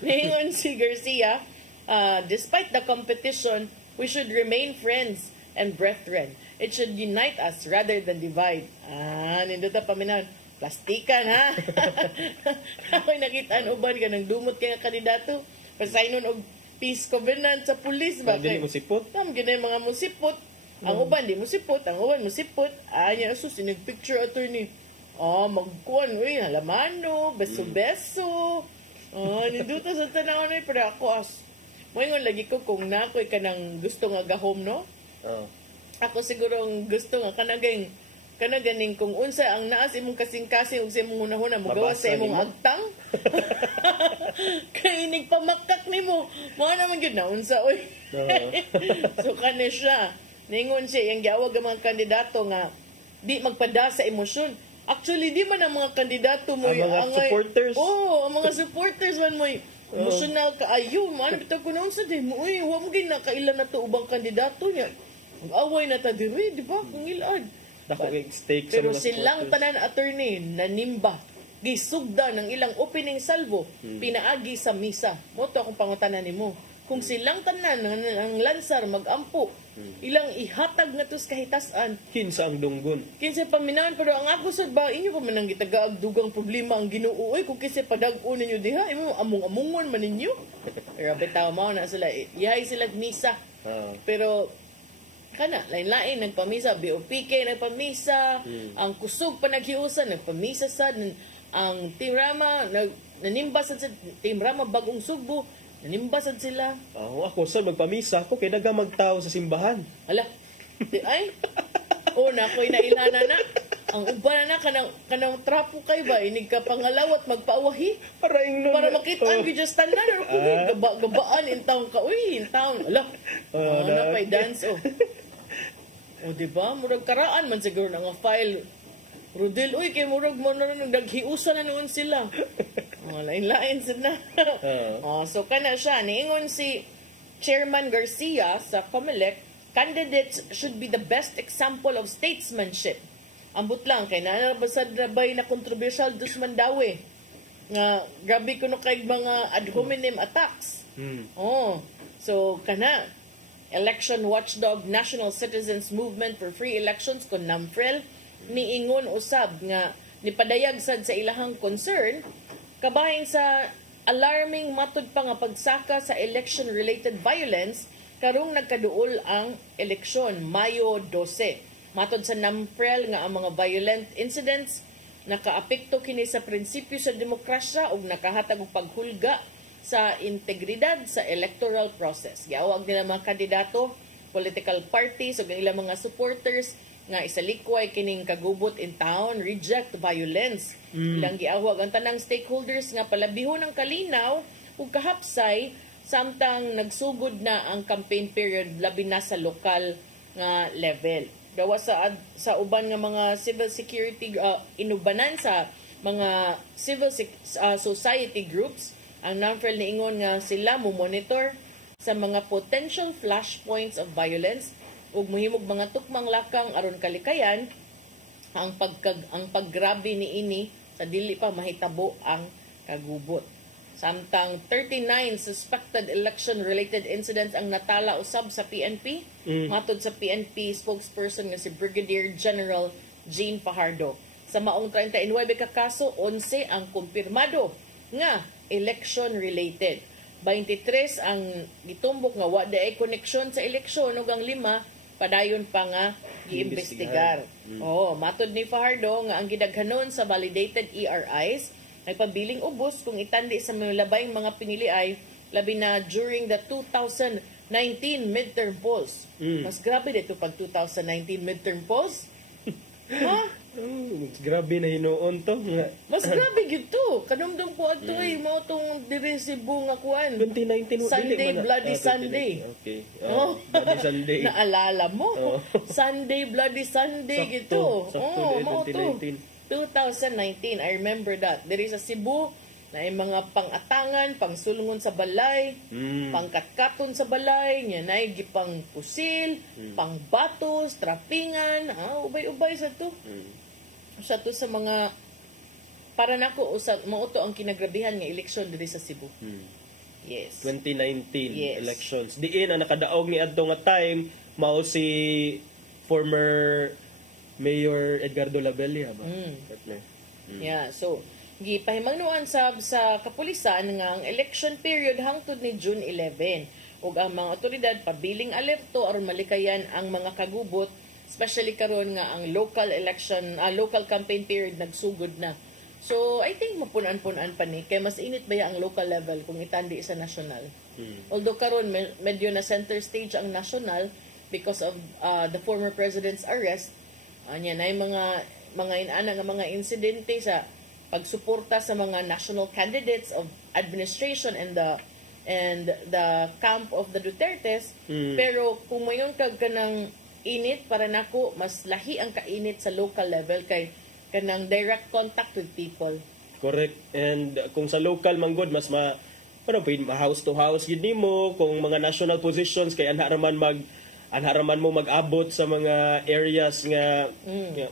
Ningon si Garcia, despite the competition, we should remain friends and brethren. It should unite us rather than divide. Nindot pa minan. Plastikan ha. Ako'y nakitaan uban ka ng dumot kaya kandidato. Pasaynon og peace covenant sa pulis ba? Hindi mo sipot. Ganay mga musipot. Ang uban di musipot, ang uban musipot. Anya asus nagpicture attorney. Magkuhan, halamano, beso-beso. Ninduto sa tanaw na pero ako moingon lagi ko kung nakoy ka nang gusto nga gahom, no? Ako siguro gusto nga kanaganing kung unsa ang naas imong kasing-kasing ug sa imong hunahuna mo gawa sa imong agtang. Kay inig pamakak nimo. Mo naman gyud na unsa oy. So kana siya. Ningon siya yung giawag ang mga kandidato nga di magpada sa emosyon. Actually, di man ang mga kandidato mo ang mga supporters. ang mga supporters man mo emotional kaayo. Man bitaw ko noon sa di mo wa mo gid na kailan na to ubang kandidato niya. Mag-away na ta diri, di ba? Kung ilad. Pero silang tanan attorney nanimba. Gisugda ng ilang opening salvo, pinaagi sa misa. Mo to akong pangutanan nimo. Kung silang tanan ang lansar magampo, ilang ihatag nga tos kahitasan. Kinsa ang dunggon. Kinsa paminahan pero ang ako sad ba inyo pa man ang gitagaag dugang problema ang Ginoo oy kung kinsa padag-o ninyo diha imo among-amungon man ninyo. Pero bitaw mao na sila ihay sila misa. Pero kana lain-lain nagpamisa, BOPK nagpamisa, ang kusog pa naghiusan nagpamisa sad, ang Team Rama nanimba sad sa Team Rama Bagong Sugbo nanimba sad sila. Ako sad magpamisa ako kay naga magtaw sa simbahan. Ala. Ay. Nakoy nailana na. Ang uban na kanang trapo kay ba inig ka pangalawat magpaawahi para makita ang just tanan gabaan in town ka in town. Ala. Na pay dance diba? Murag karaan man siguro na nga file. Rodel, kay murag mo na naghiusan na noon sila. Lain-lain sila. So, kana siya. Niingon si Chairman Garcia sa COMELEC, candidates should be the best example of statesmanship. Ambot lang, kay nanabasad na ba'y na controversial dus mandawi. Nga, grabe ko no kay mga ad hominem attacks. So, kana, Election Watchdog National Citizens Movement for Free Elections kon NAMFREL niingon usab nga nipadayag sad sa ilahang concern kabahin sa alarming matud pa nga pagsaka sa election related violence karong nagkaduol ang eleksyon Mayo 12. Matud sa NAMFREL nga ang mga violent incidents nakaapekto kini sa prinsipyo sa demokrasya ug nakahatag og paghulga sa integridad sa electoral process. Giawag nila mga kandidato, political parties ug ilang mga supporters nga isalikway kining kagubot in town, reject violence. Ilang giawag ang tanang stakeholders nga palabihon ang kalinaw ug kahapsay samtang nagsugod na ang campaign period labi na sa lokal nga level. Gawa sa uban nga mga civil security inubanan sa mga civil society groups. Ang NAMFREL niingon nga sila mo monitor sa mga potential flashpoints of violence ug mohimog mga tukmang lakang aron kalikayan ang paggrabe niini sa dili pa mahitabo ang kagubot. Samtang 39 suspected election-related incidents ang natala usab sa PNP. Matod sa PNP spokesperson nga si Brigadier General Jean Fajardo. Sa maong 39 ka kaso, 11 ang kumpirmado nga election-related. 23 ang gitumbok nga wa daay koneksyon sa eleksyon ug ang 5 padayon pa nga giimbestigar. Matod ni Fajardo nga ang gidaghanon sa validated ERIs nagpabiling ubos kung itandi sa mga labayng mga pinili ay labi na during the 2019 midterm polls. Mas grabe dito pag 2019 midterm polls. Ha? Grabe na hinuon to. Mas grabe gito. Kanumdum ko ato mo tong diresibo nga kuan. 2019 Sunday, Bloody Sunday. Okay. Bloody Sunday. Naalala mo? Sunday, Bloody Sunday gito. Mo to. 2019, I remember that. There is a Cebu na ay mga pangatangan, pangsulungon sa balay, pangkatkaton sa balay, nya na gipang pusil, pangbatos, trapingan, ubay-ubay sa to. Sa to sa mga para nako mauto ang kinagrabihan nga eleksyon diri sa Cebu. Yes. 2019 elections. Diin ang nakadaog ni adto nga time mao si former Mayor Edgardo Labella ba? Partner. Yeah, so gipahimangnuan sa kapulisan nga ang election period hangtod ni June 11 ug ang mga otoridad pabiling alerto aron malikayan ang mga kagubot, especially karon nga ang local campaign period nagsugod na. So I think mapunan-punan pa ni kay mas init ba ang local level kung itandi sa national. Although karon medyo na center stage ang national because of the former president's arrest. Anya na mga inana nga mga insidente sa pagsuporta sa mga national candidates of administration and the camp of the Dutertes. Pero kung mayon kag kanang init para nako mas lahi ang kainit sa local level kay kanang direct contact with people. Correct. And kung sa local manggod mas house to house gid nimo kung mga national positions kay anharaman mo mag-abot sa mga areas nga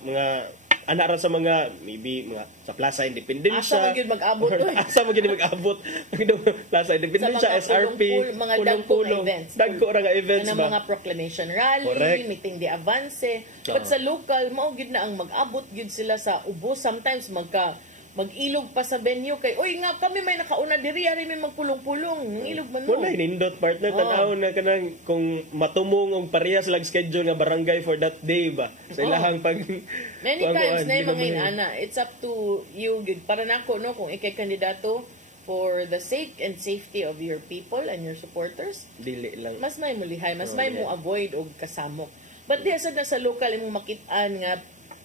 mga anara sa mga maybe mga sa Plaza Independencia. Asa man gyud mag-abot oy. Asa man gyud mag-abot. Plaza Independencia, SRP, mga dagko nga events. Dagko ra nga events ba. Mga proclamation rally, meeting de avance. But sa local mao gyud na ang mag-abot gyud sila sa ubos, sometimes mag-ilog pa sa venue kay oy nga kami may nakauna diri ari may magpulong-pulong ilog man mo. Wala nindot partner tanaw na kanang kung matumong og parehas lag schedule nga barangay for that day ba. Sa ilahang pag many times na mga inana, it's up to you gid para nako no kung ikay kandidato for the sake and safety of your people and your supporters. Dili lang. Mas may mulihay, mas may mo avoid og kasamok. But di sad na sa local imong makit-an nga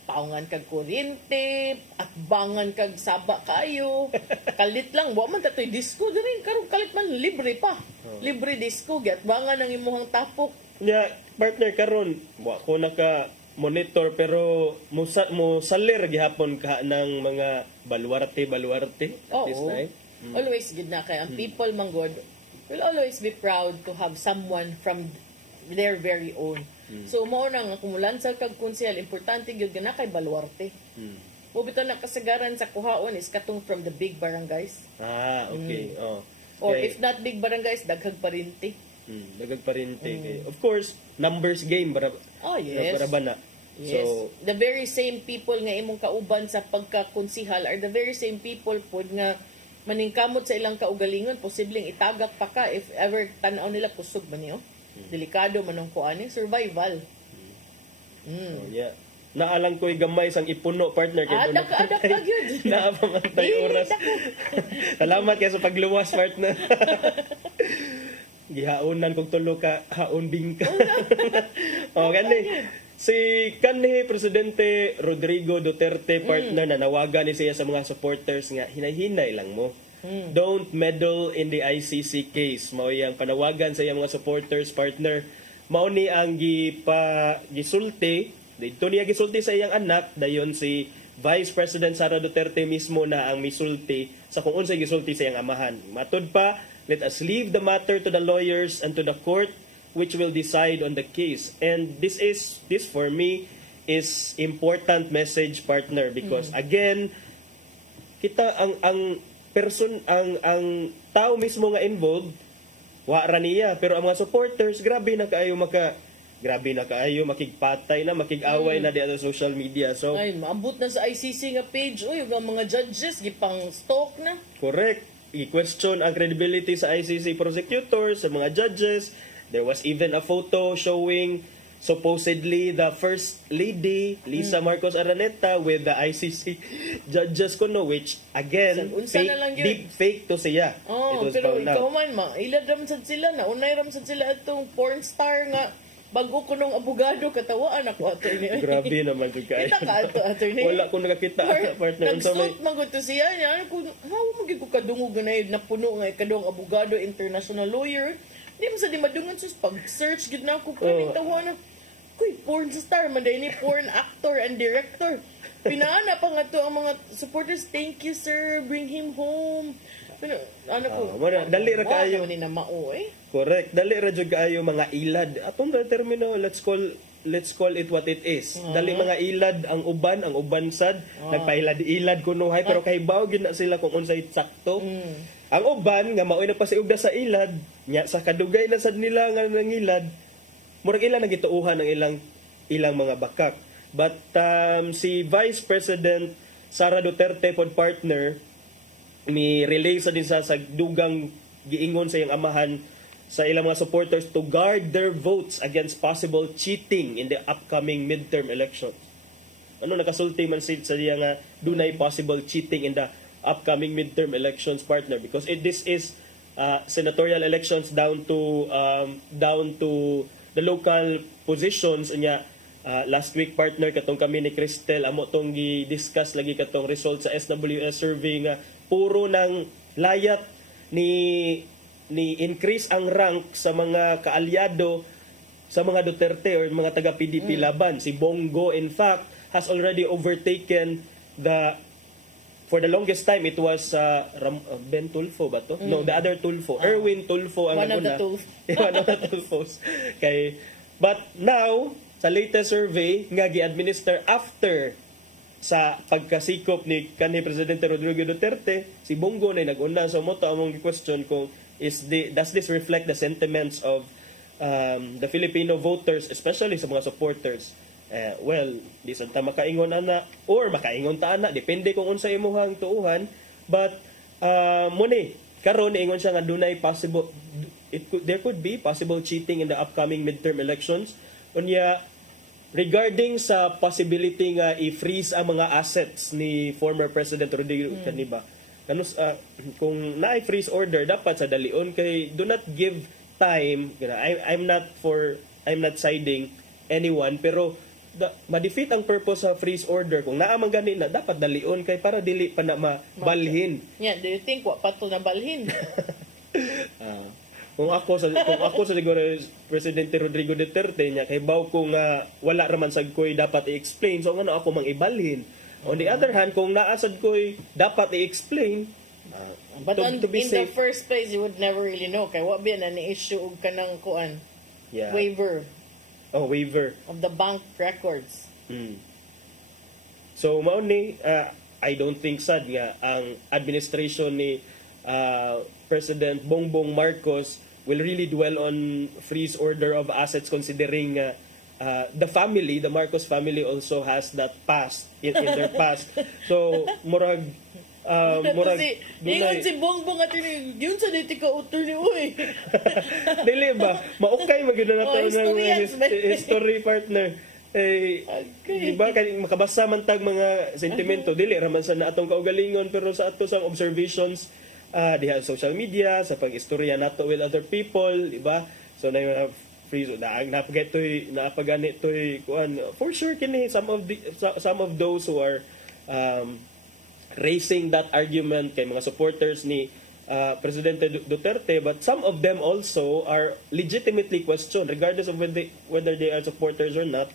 paungan kag kuryente, at bangan kag saba kayo. Kalit lang, wa man tatoy disco diri karon kalit man libre pa. Libre disco gyat bangan ang imong tapok. Yeah, partner karon wa ko naka monitor pero mo salir gihapon ka ng mga baluarte. Always gid na kay ang people manggod will always be proud to have someone from their very own. So mao nang akumulansa kag konsehal importante gyud na kay baluarte. Mo bitaw na kasagaran sa kuhaon is katong from the big barangays. Okay. Or if not big barangays, daghag parinti. Daghag parinti. Of course, numbers game para yes. Para ba na. Yes. So, the very same people nga imong kauban sa pagkakonsihal are the very same people pod nga maningkamot sa ilang kaugalingon, posibleng itagak pa ka if ever tan-aw nila kusog ba niyo. Delikado manong kuani survival. Naalang ko'y gamay sang ipuno partner kay adak ka gyud. Naapamantay oras. Salamat kay sa pagluwas partner. Gihaunan kog tulo ka haon bingka. Gani. Si kanhi Presidente Rodrigo Duterte partner na nawagan ni siya sa mga supporters nga hinay-hinay lang mo. Don't meddle in the ICC case. Mao yang panawagan sa iyang mga supporters partner. Mao ni ang gisulti, dito niya gisulti sa iyang anak, dayon si Vice President Sara Duterte mismo na ang misulti sa kung unsay gisulti sa iyang amahan. Matud pa, let us leave the matter to the lawyers and to the court which will decide on the case. And this for me is important message partner because again kita ang tao mismo nga involved wa ra niya pero ang mga supporters grabe na kaayo makigpatay na makig-away na di sa social media. So ay maabot na sa ICC nga page ang mga judges gipang stalk na. Correct. I-question ang credibility sa ICC prosecutors, sa mga judges. There was even a photo showing supposedly the First Lady, Lisa Marcos Araneta, with the ICC judges kuno, which again, Unsa na lang yun? deep fake to siya. Oh, pero ikaw man, ilad ramsad sila na. Unay ramsad sila itong porn star nga bago ko nung abogado katawaan ako attorney. Grabe naman ito kayo. Kita ka ato attorney. Wala ko nakakita partner. Nag-suit maguto siya niya. How magiging ko kadungog na yun na puno nga kadong abogado, international lawyer. Hindi mo sa di madungan sus pag-search gid na ako kaning tawanan. Kuy porn star man ni porn actor and director. Pinaana pa nga to ang mga supporters. Thank you sir, bring him home. Ano ko? Dali ra kayo ni na mao Correct. Dali ra jud kaayo mga ilad. Atong termino, let's call it what it is. Dali mga ilad ang uban sad nagpailad-ilad kunuhay pero kay bawo gid na sila kung unsay sakto. Ang uban nga maoy nagpasiugda sa ilad, nya sa kadugay na sad nila nga nangilad, murag ila nagituuhan ang ilang mga bakak. But si Vice President Sara Duterte pod partner mi relay sa din sa dugang giingon sa iyang amahan sa ilang mga supporters to guard their votes against possible cheating in the upcoming midterm elections. Ano nakasulti man sa diya nga dunay possible cheating in the upcoming midterm elections partner because this is senatorial elections down to the local positions nya. Last week partner katong kami ni Cristel amo tong gi-discuss lagi katong result sa SWS survey nga puro ng layat ni increase ang rank sa mga kaalyado sa mga Duterte or mga taga PDP laban. Si Bongo in fact has already overtaken for the longest time it was Ben Tulfo ba to? No, the other Tulfo. Erwin Tulfo ang one of the one of the Tulfos. But now sa latest survey nga gi-administer after sa pagkasikop ni kanhi Presidente Rodrigo Duterte, si Bongo na nag-una. So mo to among question kung does this reflect the sentiments of the Filipino voters, especially sa mga supporters? Well, di santa makaingon ana or makaingon ta ana, depende kung unsa imuhang tuuhan. But muni karon ingon siya nga dunay possible there could be possible cheating in the upcoming midterm elections. Unya regarding sa possibility nga i-freeze ang mga assets ni former President Rodrigo Caniba, kung na-freeze order dapat sa dalion kay do not give time. I'm not siding anyone pero ma-defeat ang purpose sa freeze order. Kung naamang gani na dapat dalion kay para dili pa na mabalhin. Yeah, do you think wa pa to na balhin? Kung ako sa siguro Presidente Rodrigo Duterte niya kay baw ko nga wala raman sad koy dapat i-explain so ngano ako mang ibalhin. On the other hand, kung naasad koy dapat i-explain but in the first place you would never really know kay wa ba na ni-issue og kanang kuan waiver. Waiver of the bank records. So mao ni I don't think sad nga ang administration ni President Bongbong Marcos will really dwell on freeze order of assets considering the Marcos family also has that past in their past. So murag ingon si Bongbong at yun sa dito ka utor ni uy. Dili ba? Maukay magyud na nato ng history partner. Diba makabasa man tag mga sentimento dili raman sa atong kaugalingon pero sa ato sang observations diha social media sa pag-istorya nato with other people, diba? So na yung freeze napagani toy kuan for sure kini some of those who are raising that argument kay mga supporters ni Presidente Duterte, but some of them also are legitimately questioned regardless of whether they are supporters or not.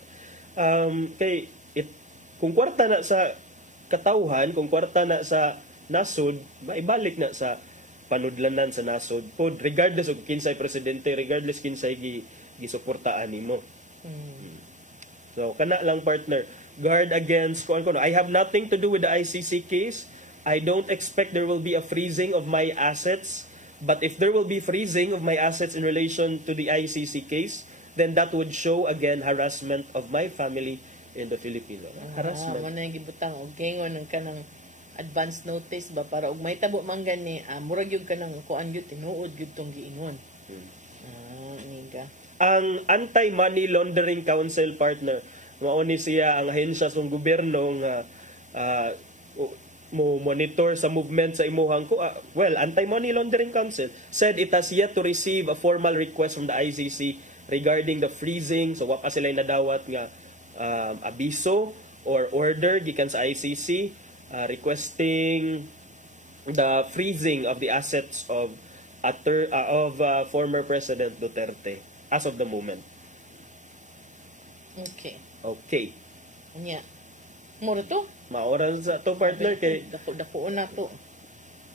Kung kwarta na sa katawhan, kung kwarta na sa nasod, maibalik na sa panudlanan sa nasod pod regardless of kinsay presidente, regardless kinsay gisuportaan nimo. So kana lang partner, guard against I have nothing to do with the ICC case. I don't expect there will be a freezing of my assets, but if there will be freezing of my assets in relation to the ICC case, then that would show again harassment of my family in the Philippines. Harassment. Mo na gibutang og gingon ng kanang advance notice ba para og may tabo man gani murag yung kanang kuan gyud tinuod gyud tong giingon. Niga. ang Anti-Money Laundering Council partner, mauni siya ang ahensya sa gobyerno nga mo monitor sa movement sa imuhang Anti-Money Laundering Council said it has yet to receive a formal request from the ICC regarding the freezing. So wa pa sila nadawat nga abiso or order gikan sa ICC requesting the freezing of the assets of former President Duterte as of the moment. Okay. Nya. Moro to? Maoran sa to partner kay dako na to.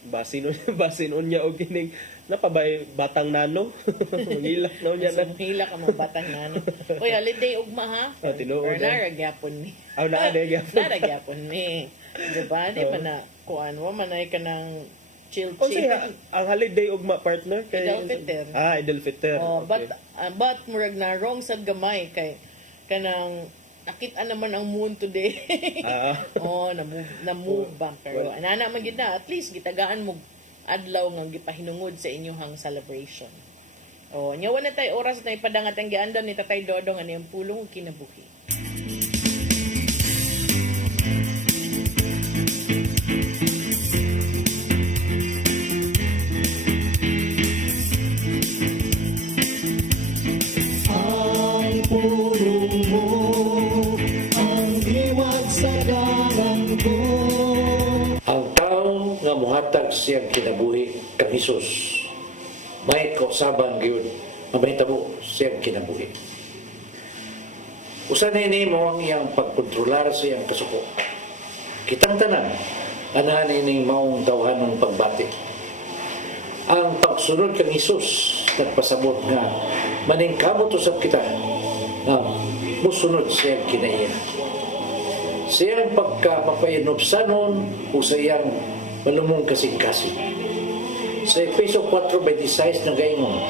Basin unya og kining napabay batang nano. Hilak na unya na. Hilak ang batang nano. Oy, holiday ugma ha. Tinuod. Nara gyapon ni. Na gyapon. Nara gyapon ni. Diba? Di man na kuan wa manay ka ng chill. Ang holiday ugma partner kay Idul-Fitr. Idul-Fitr. But murag na wrong sad gamay kay kanang nakita naman ang moon today. Na-move ba pero anana man gid na at least gitagaan mo adlaw nga gipahinungod sa inyong celebration. Nya wala tay oras na ipadangat ang giandam ni Tatay Dodong ani ang pulong ug kinabuhi. Muhatag siyang kinabuhi kang Hesus. May kausaban gyud mamahitabo siyang kinabuhi. Usa ni mo ang iyang pagkontrolar sa iyang kasuko. Kitang tanan ana ni maong tawhan ng pagbati. Ang pagsunod kang Hesus nagpasabot nga maningkamot usab kita nga musunod siyang kinaiya. Siyang pagkapapainubsanon o sa iyang malumong kasing-kasing. Sa Efeso 4:26 na gaingon,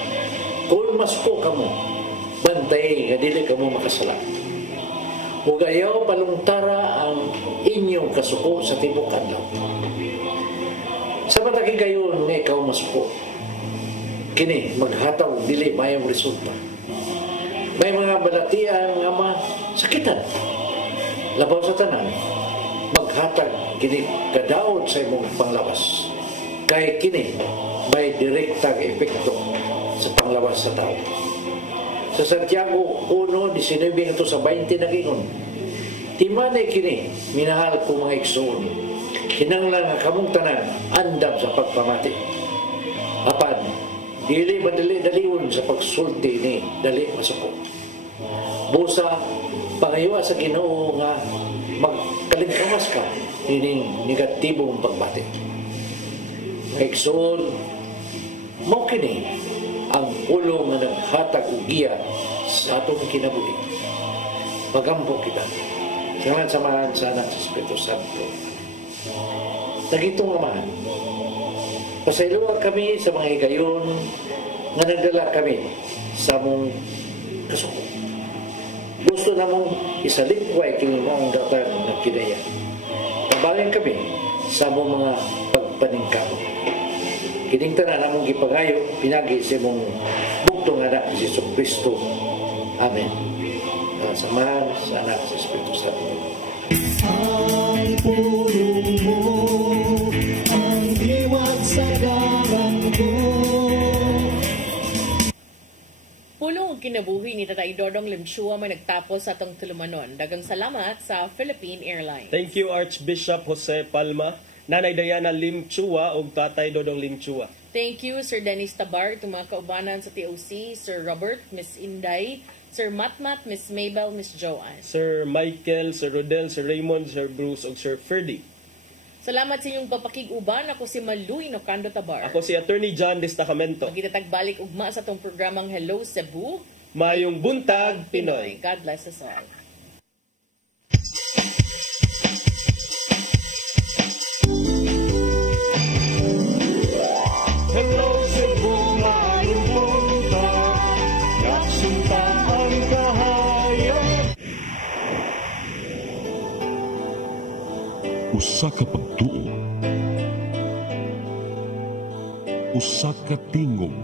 kung masko kamo, bantay nga dili kamo makasala. Ug ayaw palungtara ang inyong kasuko sa tibok adlaw. Sa mataki gayon nga ikaw masuko, kini maghataw dili mayong resulta. May mga balatian nga masakitan. Labaw sa tanan, maghatag kini kadaot sa imong panglawas. Kay kini may direktang epekto sa panglawas sa tao. Sa Santiago 1:19 sa 20 nagingon, timanay kini, minahal ko mga igsoon, kinanglan nga kamong tanan andam sa pagpamati. Apan, dili madali-dalion sa pagsulti ni dali masuko. Busa, pangayawa sa Ginoo nga magkalingkawas ka ining negatibong pagbati. Igsoon, mao kini ang ulo nga naghatag og giya sa atong kinabuhi. Pagampo kita. Samahan sa Anak sa Espiritu Santo. Nagitong Amahan, pasayloa kami sa mga higayon nga nagdala kami sa mong kasuko. Gusto na mong isalikway kini mong datar na kinaya. Tabangan kami sa mong mga pagpaningkamot. Kining tanan namong gipangayo pinagi sa mong bugtong anak si Jesucristo. Amen. Samahan sa Anak sa Espiritu Santo. Ang pulong mo, ang diwag sa garang ko. Pulong kinabuhi ni Tatay Dodong Limchua may nagtapos sa atong tulumanon. Dagang salamat sa Philippine Airlines. Thank you Archbishop Jose Palma, Nanay Diana Limchua ug Tatay Dodong Limchua. Thank you Sir Dennis Tabar, itong mga kaubanan sa TOC, Sir Robert, Miss Inday, Sir Matmat, Miss Mabel, Miss Joanne. Sir Michael, Sir Rodel, Sir Raymond, Sir Bruce ug Sir Ferdy. Salamat sa inyong papakig-uban. Ako si Maluy Nocando Tabar. Ako si Attorney John Destacamento. Magitatagbalik ugma sa itong programang Hello Cebu. Mayong Buntag Pinoy. God bless us all. Hello Cebu, mayong buntag, yaksunta ang kahayag. Usa ka pagtuo, usa ka tingog,